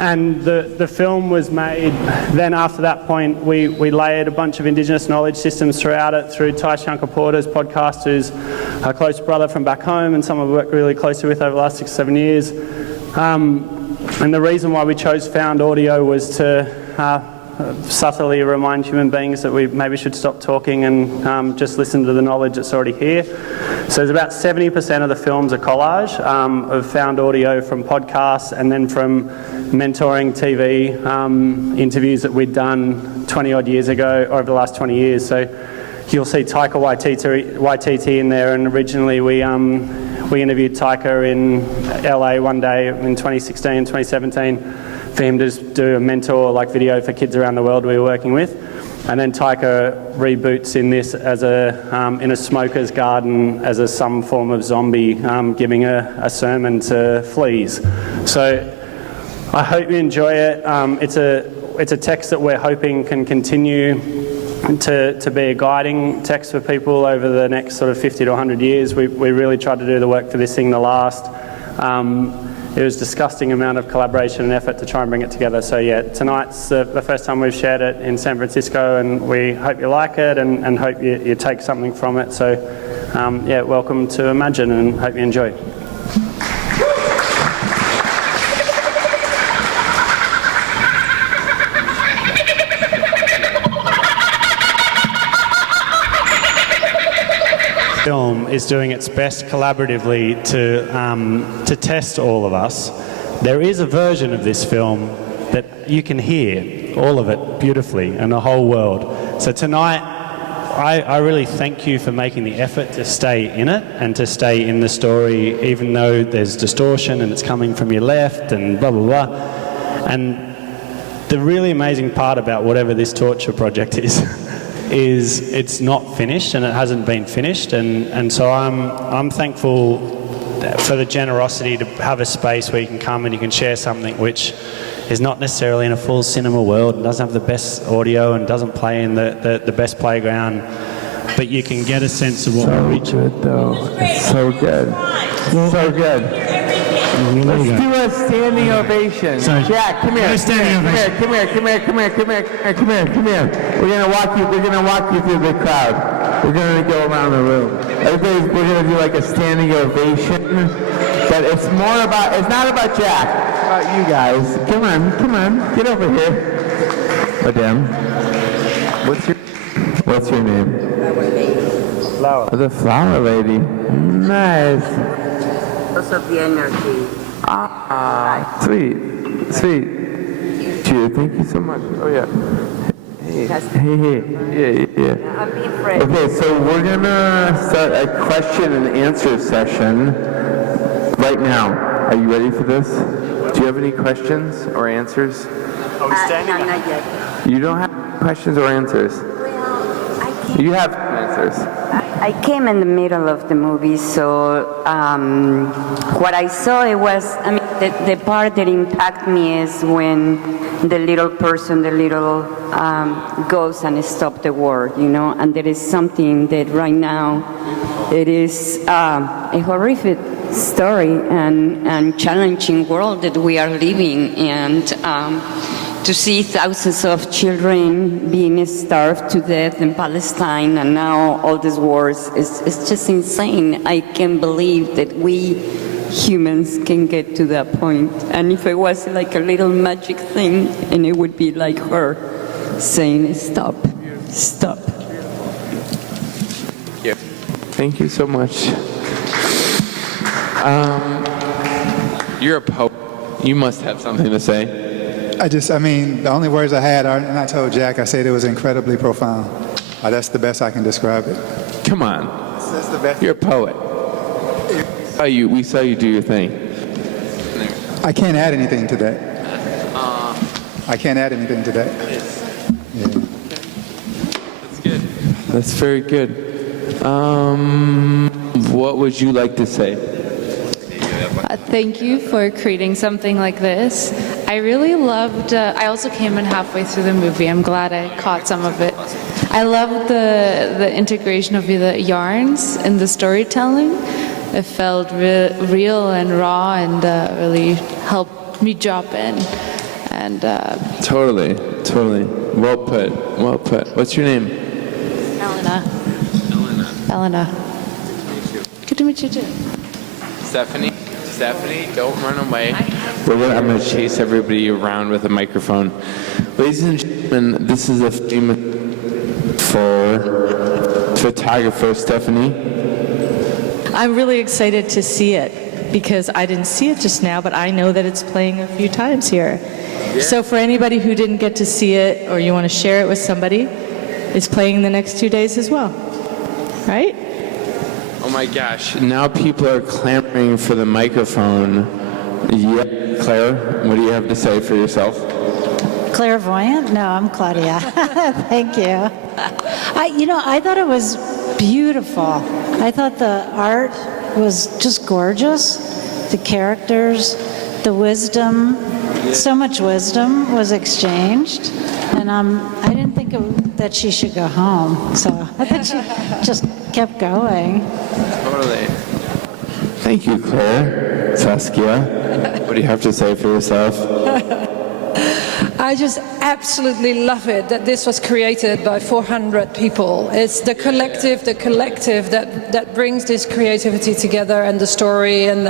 And the film was made, then after that point, we layered a bunch of Indigenous knowledge systems throughout it through YUNKAPORTA's podcast, who's a close brother from back home and someone I've worked really closely with over the last 6 or 7 years. And the reason why we chose found audio was to subtly remind human beings that we maybe should stop talking and just listen to the knowledge that's already here. So there's about 70% of the film's a collage of found audio from podcasts and then from mentoring TV interviews that we'd done 20 odd years ago, over the last 20 years. So you'll see TAIKA YTT in there, and originally we interviewed TAIKA in LA one day in 2016, 2017 for him to just do a mentor video for kids around the world we were working with. And then TAIKA reboots in this as in a smoker's garden as some form of zombie giving a sermon to fleas. So I hope you enjoy it. It's a text that we're hoping can continue to be a guiding text for people over the next sort of 50 to 100 years. We really tried to do the work for this thing to last. It was a disgusting amount of collaboration and effort to try and bring it together. So yeah, tonight's the first time we've shared it in San Francisco, and we hope you like it and hope you take something from it. So yeah, welcome to Imagine, and hope you enjoy. Film is doing its best collaboratively to test all of us. There is a version of this film that you can hear all of it beautifully and the whole world. So tonight, I really thank you for making the effort to stay in it and to stay in the story, even though there's distortion and it's coming from your left and blah, blah, blah. And the really amazing part about whatever this torture project is it's not finished, and it hasn't been finished, and so I'm thankful for the generosity to have a space where you can come and you can share something which is not necessarily in a full cinema world and doesn't have the best audio and doesn't play in the best playground, but you can get a sense of what we're reaching. So good, though. It's so good. So good. Let's do a standing ovation. Sorry. Jack, come here. Come here. We're gonna walk you through the crowd. We're gonna go around the room. We're gonna do like a standing ovation. But it's not about Jack. It's about you guys. Come on. Get over here. Madame. What's your name? Flower. Oh, the flower lady. Nice. Because of the energy. Sweet. Cheer, thank you so much. Oh yeah. Hey. Yeah. I'm being afraid. Okay, so we're gonna start a question and answer session right now. Are you ready for this? Do you have any questions or answers? Are we standing No, up? not yet. You don't have questions or answers? Well, I came. You have answers. I came in the middle of the movie, so what I saw, the part that impacted me is when the little person, goes and stops the war, and there is something that right now, it is a horrific story and challenging world that we are living, and to see thousands of children being starved to death in Palestine, and now all these wars, it's just insane. I can't believe that we humans can get to that point. And if it was like a little magic thing, and it would be like her saying, stop. Yeah. Thank you so much. You're a poet. You must have something to say. The only words I had, and I told Jack, I said it was incredibly profound. That's the best I can describe it. Come on. That's the best. You're a poet. We saw you do your thing. I can't add anything to that. Yeah. That's good. That's very good. What would you like to say? Thank you for creating something like this. I really loved, I also came in halfway through the movie. I'm glad I caught some of it. I loved the integration of the yarns and the storytelling. it felt real and raw, and really helped me drop in. And Totally. Well put. What's your name? Elena. Good to meet you too. Stephanie, don't run away. I'm going to chase everybody around with a microphone. Ladies and gentlemen, this is a famous photographer, Stephanie. I'm really excited to see it because I didn't see it just now, but I know that it's playing a few times here. Yeah. So for anybody who didn't get to see it or you want to share it with somebody, it's playing the next 2 days as well. Right? Oh my gosh, now people are clamoring for the microphone. Yeah, Claire, what do you have to say for yourself? Clairvoyant? No, I'm Claudia. Thank you. I thought it was beautiful. I thought the art was just gorgeous. The characters, the wisdom, so much wisdom was exchanged. And I didn't think that she should go home, so I thought she just kept going. Totally. Thank you, Claire. Saskia, what do you have to say for yourself? I just absolutely love it that this was created by 400 people. It's the collective that brings this creativity together, and the story and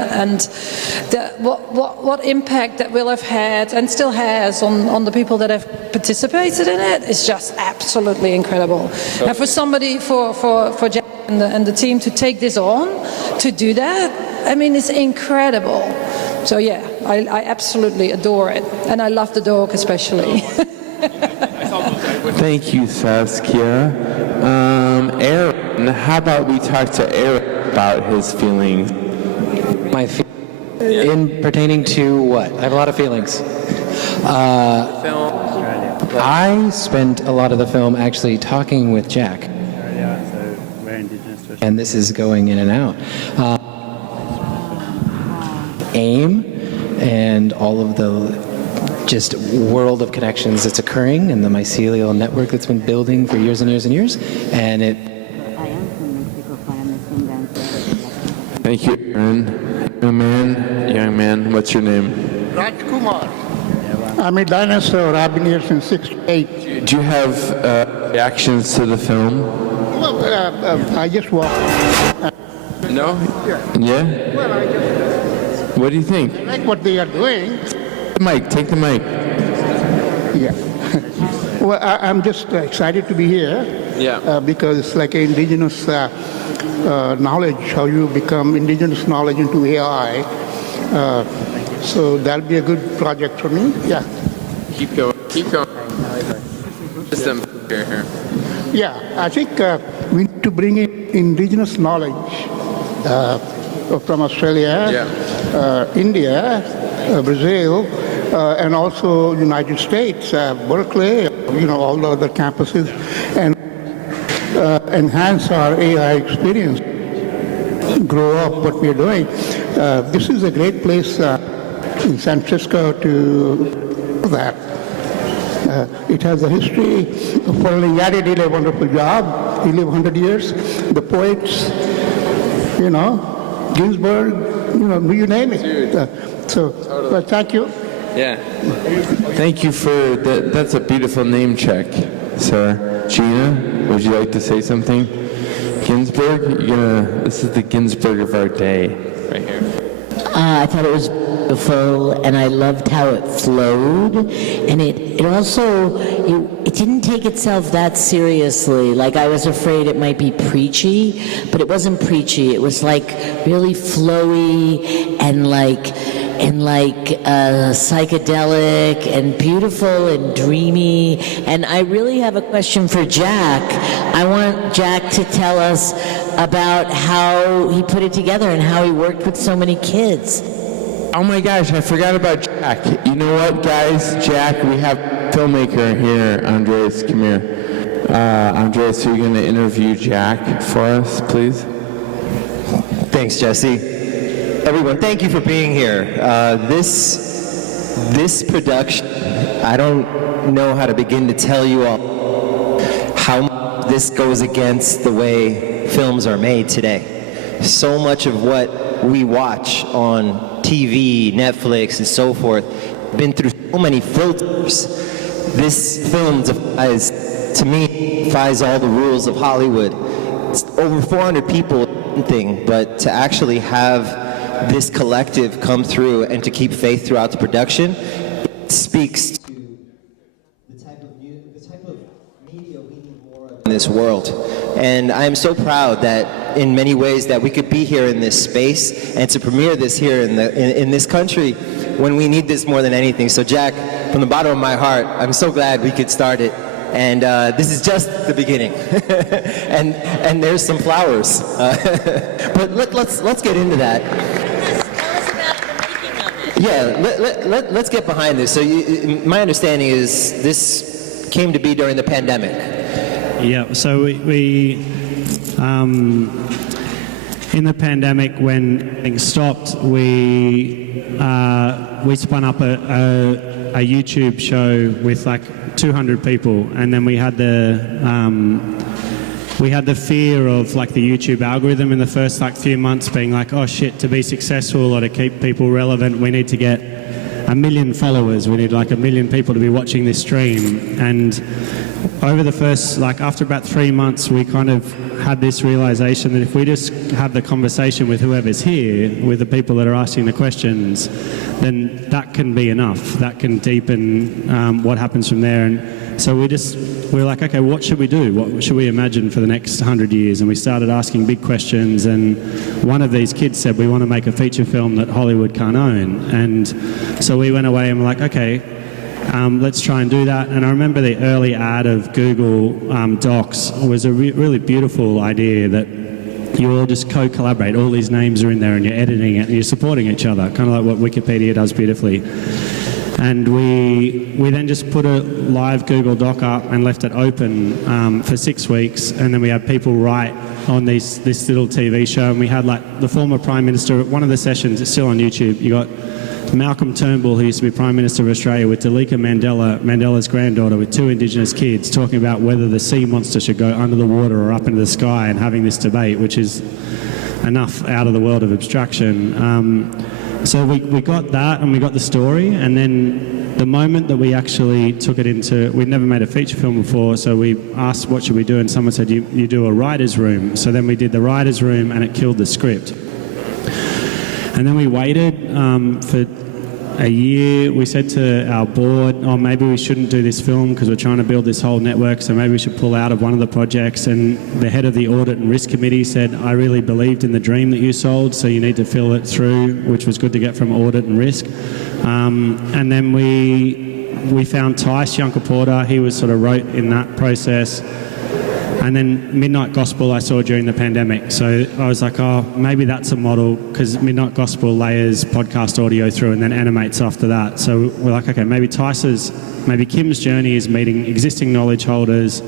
what impact that will have had and still has on the people that have participated in it is just absolutely incredible. And for somebody, for Jack and the team to take this on, to do that, I mean, it's incredible. So yeah, I absolutely adore it, and I love the dog especially. Thank you, Saskia. Aaron, how about we talk to Aaron about his feelings? My in pertaining to what? I have a lot of feelings. I spent a lot of the film actually talking with Jack. And this is going in and out. AIM and all of the just world of connections that's occurring and the mycelial network that's been building for years and years and years. And it... Thank you, Aaron. Young man, what's your name? Rajkumar. I'm a dinosaur. I've been here since '68. Do you have reactions to the film? Well, I just walked. No? Yeah? Well, what do you think? I like what they are doing. Take the mic. Yeah. Well, I'm just excited to be here. Yeah. Because it's like indigenous knowledge, how you become indigenous knowledge into AI. So that'll be a good project for me. Yeah. Keep going. Just here. Yeah, I think we need to bring in indigenous knowledge from Australia, India, Brazil, and also United States, Berkeley, all the other campuses, and enhance our AI experience, grow up what we're doing. This is a great place in San Francisco to do that. It has a history. Yadi did a wonderful job. He lived 100 years. The poets, Ginsberg, you name it. Well, thank you. Yeah. Thank you for that. That's a beautiful name check, sir. Gina, would you like to say something? Ginsberg, this is the Ginsberg of our day, right here. I thought it was beautiful, and I loved how it flowed, and it also, it didn't take itself that seriously. Like, I was afraid it might be preachy, but it wasn't preachy. It was like really flowy and psychedelic and beautiful and dreamy. And I really have a question for Jack. I want Jack to tell us about how he put it together and how he worked with so many kids. Oh my gosh, I forgot about Jack. You know what, guys? Jack, we have a filmmaker here. Andres, come here. Andres, are you going to interview Jack for us, please? Thanks, Jesse. Everyone, thank you for being here. This production, I don't know how to begin to tell you all how this goes against the way films are made today. so much of what we watch on TV, Netflix, and so forth, been through so many filters. This film defies, to me, defies all the rules of Hollywood. It's over 400 people, thing, but to actually have this collective come through and to keep faith throughout the production, it speaks to the type of media we need more of in this world. And I am so proud that in many ways that we could be here in this space and to premiere this here in this country when we need this more than anything. So Jack, from the bottom of my heart, I'm so glad we could start it. And this is just the beginning. and there's some flowers. But let's get into that. Yeah, let's get behind this. So my understanding is this came to be during the pandemic. Yeah, so we in the pandemic, when things stopped, we spun up a YouTube show with like 200 people, and then we had the fear of like the YouTube algorithm in the first like few months being like, oh shit, to be successful or to keep people relevant, we need to get 1 million followers. We need like 1 million people to be watching this stream. And over the first, like after about 3 months, we kind of had this realization that if we just have the conversation with whoever's here, with the people that are asking the questions, then that can be enough. That can deepen what happens from there. And so we're like, okay, what should we do? What should we imagine for the next 100 years? And we started asking big questions. And one of these kids said, we want to make a feature film that Hollywood can't own. And so we went away and we're like, okay, let's try and do that. And I remember the early ad of Google Docs was a really beautiful idea that you all just co-collaborate. All these names are in there and you're editing it and you're supporting each other, kind of like what Wikipedia does beautifully. And we then just put a live Google Doc up and left it open for 6 weeks, and then we had people write on this little TV show, and we had like the former Prime Minister at one of the sessions. It's still on YouTube. You got Malcolm Turnbull, who used to be Prime Minister of Australia, with Dalika Mandela's granddaughter, with 2 Indigenous kids, talking about whether the sea monster should go under the water or up into the sky, and having this debate, which is enough out of the world of abstraction. So we got that, and we got the story, and then the moment that we actually took it into, we'd never made a feature film before, so we asked what should we do, and someone said, you do a writer's room. So then we did the writer's room, and it killed the script. And then we waited for a year. We said to our board, oh, maybe we shouldn't do this film because we're trying to build this whole network, so maybe we should pull out of one of the projects. And the head of the Audit and Risk Committee said, I really believed in the dream that you sold, so you need to fill it through, which was good to get from Audit and Risk. And then we found YUNKAPORTA. He was sort of wrote in that process. And then Midnight Gospel I saw during the pandemic. So I was like, oh, maybe that's a model, because Midnight Gospel layers podcast audio through and then animates after that. So we're like, okay, maybe Kim's journey is meeting existing knowledge holders.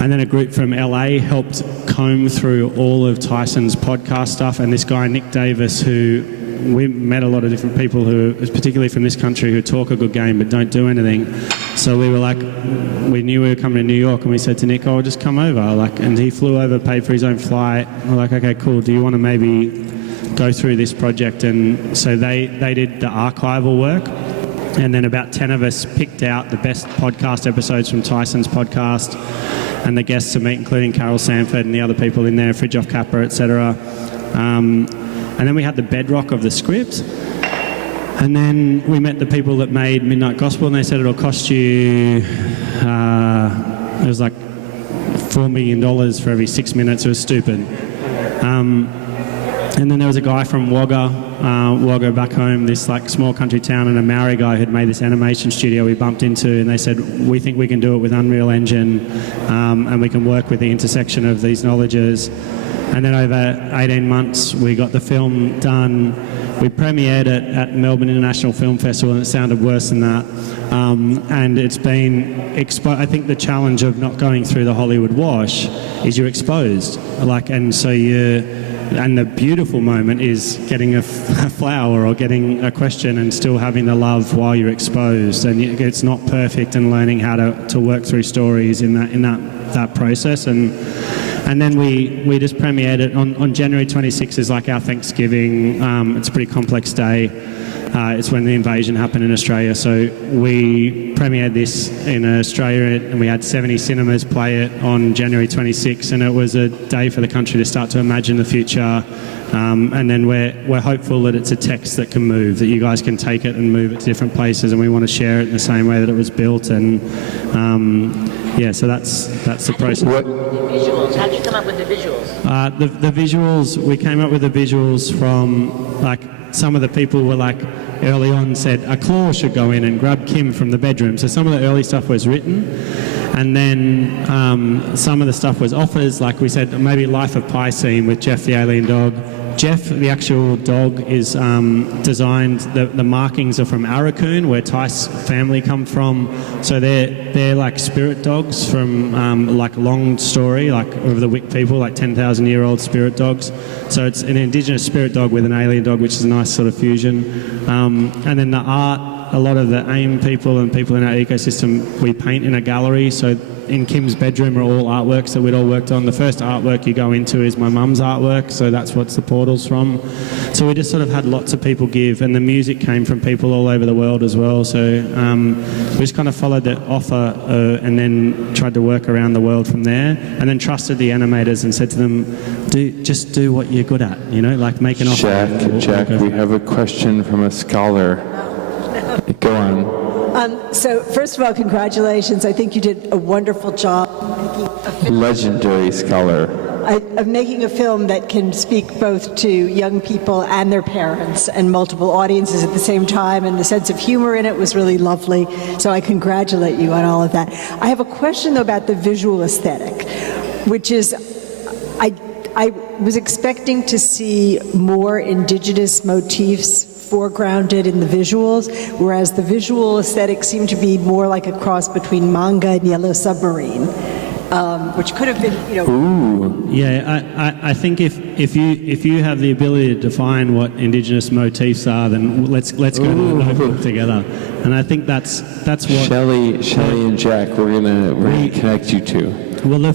And then a group from LA helped comb through all of TYSON's podcast stuff. And this guy, Nick Davis, who we met a lot of different people who, particularly from this country, who talk a good game but don't do anything. So we were like, we knew we were coming to New York, and we said to Nick, oh, just come over. And he flew over, paid for his own flight. We're like, okay, cool. Do you want to maybe go through this project? And so they did the archival work. And then about 10 of us picked out the best podcast episodes from TYSON's podcast and the guests to meet, including Carol Sanford and the other people in there, Fridtjof Capra, etc. And then we had the bedrock of the script. And then we met the people that made Midnight Gospel, and they said it'll cost you, it was like $4 million for every 6 minutes. It was stupid. And then there was a guy from Wagga back home, this like small country town, and a Maori guy who'd made this animation studio we bumped into, and they said, we think we can do it with Unreal Engine, and we can work with the intersection of these knowledges. And then over 18 months, we got the film done. We premiered it at Melbourne International Film Festival, and it sounded worse than that. And it's been I think the challenge of not going through the Hollywood wash is you're exposed. And the beautiful moment is getting a flower or getting a question and still having the love while you're exposed. And it's not perfect, and learning how to work through stories in that process. And And then we just premiered it on January 26th is like our Thanksgiving. It's a pretty complex day. It's when the invasion happened in Australia. So we premiered this in Australia and we had 70 cinemas play it on January 26th, and it was a day for the country to start to imagine the future. And then we're hopeful that it's a text that can move, that you guys can take it and move it to different places, and we want to share it in the same way that it was built. And yeah, so that's the process. Visuals. How did you come up with the visuals? The visuals, we came up with the visuals from, like, some of the people were like, early on said, a claw should go in and grab Kim from the bedroom. So some of the early stuff was written. And then some of the stuff was offers, like we said, maybe Life of Pi scene with Jeff the alien dog. Jeff, the actual dog, is designed, the markings are from Arakoon, where Ty's family come from. So they're like spirit dogs from like Long Story, like of the Wick people, like 10,000-year-old spirit dogs. So it's an indigenous spirit dog with an alien dog, which is a nice sort of fusion. And then the art, a lot of the AIM people and people in our ecosystem, we paint in a gallery. So in Kim's bedroom are all artworks that we'd all worked on. The first artwork you go into is my mum's artwork, so that's what the portal's from. So we just sort of had lots of people give, and the music came from people all over the world as well. So we just kind of followed the offer and then tried to work around the world from there, and then trusted the animators and said to them, just do what you're good at, you know, like make an offer. Jack, we have a question from a scholar. Go on. So first of all, congratulations. I think you did a wonderful job Legendary scholar. of making a film that can speak both to young people and their parents and multiple audiences at the same time, and the sense of humor in it was really lovely. So I congratulate you on all of that. I have a question, though, about the visual aesthetic, which is, I was expecting to see more indigenous motifs foregrounded in the visuals, whereas the visual aesthetic seemed to be more like a cross between manga and Yellow Submarine, which could have been, you know. Ooh. Yeah, I think if you have the ability to define what indigenous motifs are, then let's go to the notebook together. And I think that's what Shelley and Jack, we're gonna connect you two. Well,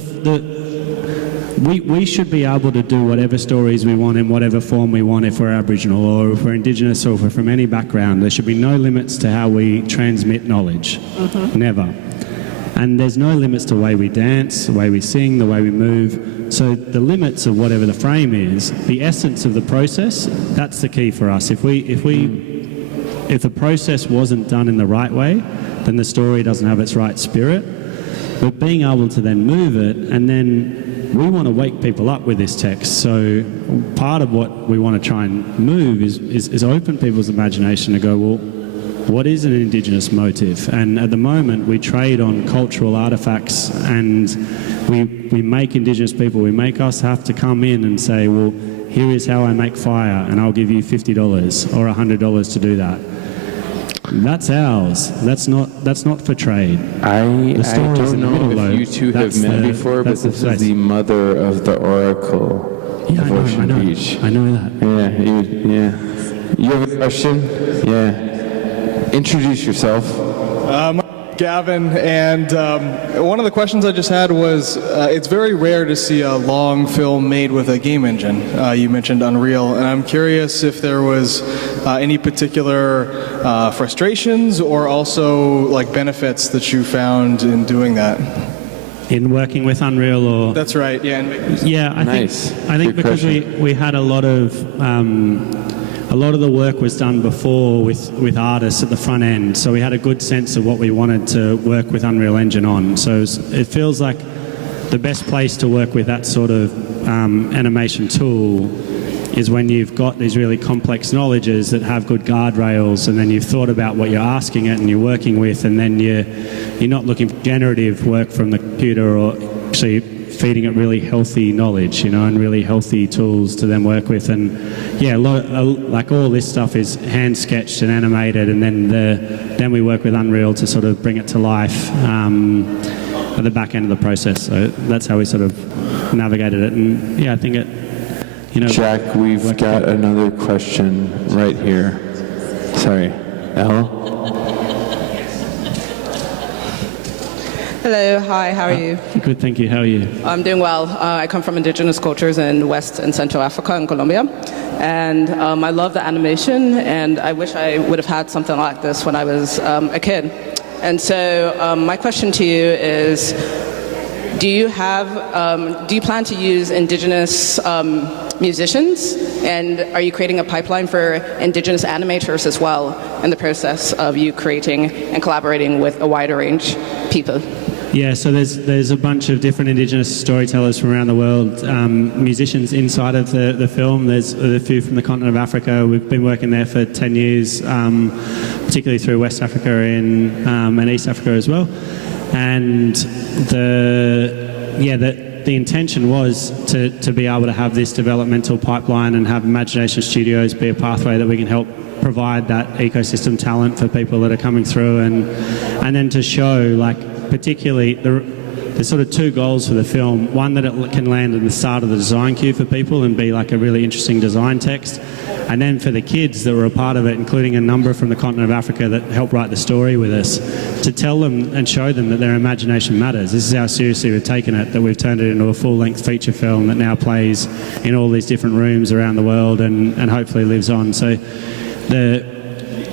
we should be able to do whatever stories we want in whatever form we want if we're Aboriginal or if we're Indigenous or if we're from any background. There should be no limits to how we transmit knowledge. Mm-hmm. Never. And there's no limits to the way we dance, the way we sing, the way we move. So the limits of whatever the frame is, the essence of the process, that's the key for us. If the process wasn't done in the right way, then the story doesn't have its right spirit. But being able to then move it, and then we want to wake people up with this text. So part of what we want to try and move is open people's imagination to go, well, what is an indigenous motive? And at the moment, we trade on cultural artifacts, and we make indigenous people, we make us have to come in and say, well, here is how I make fire, and I'll give you $50 or $100 to do that. That's ours. That's not for trade. I don't know if you two have met before, but this is the mother of the Oracle of Ocean Beach. I know that. Yeah. You have a question? Yeah. Introduce yourself. Gavin, and one of the questions I just had was, it's very rare to see a long film made with a game engine. You mentioned Unreal, and I'm curious if there was any particular frustrations or also like benefits that you found in doing that. In working with Unreal, or that's right, yeah. I think because we had a lot of the work was done before with artists at the front end, so we had a good sense of what we wanted to work with Unreal Engine on. So it feels like the best place to work with that sort of animation tool is when you've got these really complex knowledges that have good guardrails, and then you've thought about what you're asking it and you're working with, and then you're not looking for generative work from the computer, or actually feeding it really healthy knowledge, and really healthy tools to then work with. And yeah, like all this stuff is hand sketched and animated, and then we work with Unreal to sort of bring it to life at the back end of the process. So that's how we sort of navigated it. And yeah, I think it, Jack, we've got another question right here. Sorry, Elle? Hello, hi, how are you? Good, thank you. How are you? I'm doing well. I come from indigenous cultures in West and Central Africa and Colombia. And I love the animation, and I wish I would have had something like this when I was a kid. And so my question to you is, do you plan to use indigenous musicians? And are you creating a pipeline for indigenous animators as well in the process of you creating and collaborating with a wider range of people? Yeah, so there's a bunch of different indigenous storytellers from around the world, musicians inside of the film. There's a few from the continent of Africa. We've been working there for 10 years, particularly through West Africa and East Africa as well. And the intention was to be able to have this developmental pipeline and have Imagi-nation Studios be a pathway that we can help provide that ecosystem talent for people that are coming through, and then to show, like, particularly there's sort of two goals for the film. One, that it can land in the start of the design queue for people and be like a really interesting design text. And then for the kids that were a part of it, including a number from the continent of Africa that helped write the story with us, to tell them and show them that their imagination matters. This is how seriously we've taken it, that we've turned it into a full-length feature film that now plays in all these different rooms around the world and hopefully lives on. So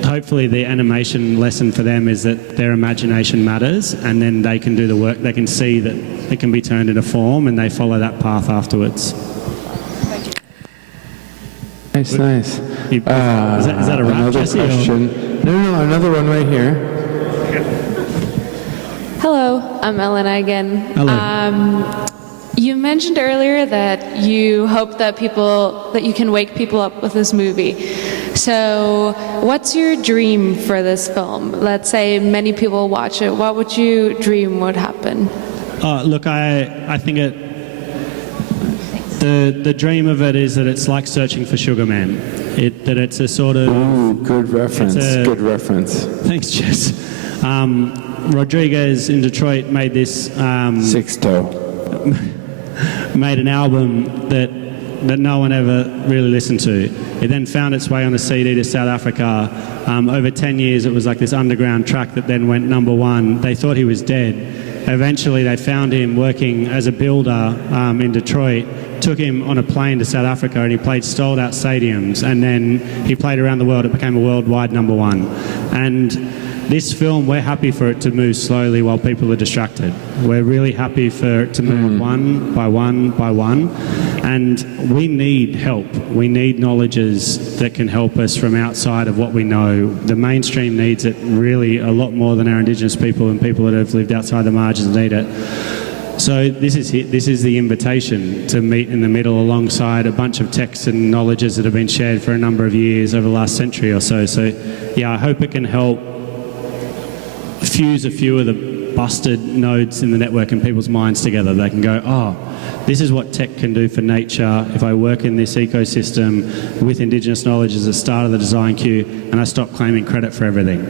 hopefully the animation lesson for them is that their imagination matters, and then they can do the work. They can see that it can be turned into form, and they follow that path afterwards. Nice, nice. Is that a wrap, another Jesse? question? No, another one right here. Hello, I'm Elena again. Hello. You mentioned earlier that you hope that you can wake people up with this movie. So what's your dream for this film? Let's say many people watch it. What would you dream would happen? Look, I think the dream of it is that it's like searching for Sugar Man. That it's a sort of... Ooh, good reference, good reference. Thanks, Jess. Rodriguez in Detroit made this... Sixto. made an album that no one ever really listened to. It then found its way on a CD to South Africa. Over 10 years, it was like this underground track that then went #1. They thought he was dead. Eventually, they found him working as a builder in Detroit, took him on a plane to South Africa, and he played sold-out stadiums. And then he played around the world. It became a worldwide #1. And this film, we're happy for it to move slowly while people are distracted. We're really happy for it to move one by one by one. And we need help. We need knowledges that can help us from outside of what we know. The mainstream needs it really a lot more than our Indigenous people and people that have lived outside the margins need it. So this is the invitation to meet in the middle alongside a bunch of texts and knowledges that have been shared for a number of years over the last century or so. So yeah, I hope it can help fuse a few of the busted nodes in the network and people's minds together. They can go, oh, this is what tech can do for nature if I work in this ecosystem with Indigenous knowledge as the start of the design queue, and I stop claiming credit for everything.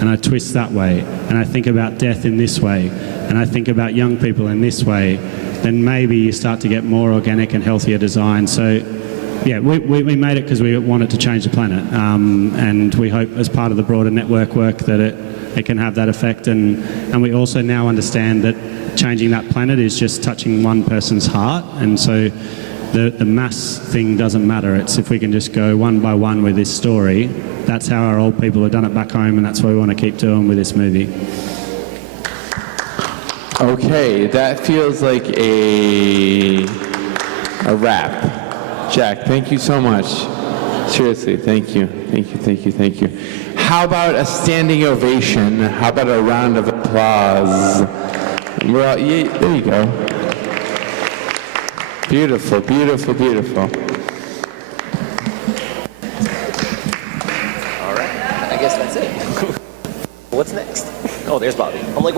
And I twist that way, and I think about death in this way, and I think about young people in this way, then maybe you start to get more organic and healthier design. So yeah, we made it because we wanted to change the planet, and we hope as part of the broader network work that it can have that effect, and we also now understand that changing that planet is just touching one person's heart, and so the mass thing doesn't matter. It's if we can just go one by one with this story. That's how our old people have done it back home, and that's what we want to keep doing with this movie. Okay, that feels like a wrap. Jack, thank you so much. Seriously, thank you. How about a standing ovation? How about a round of applause? Well, yeah, there you go. Beautiful, beautiful, beautiful. All right, I guess that's it. What's next? Oh, there's Bobby. I'm like,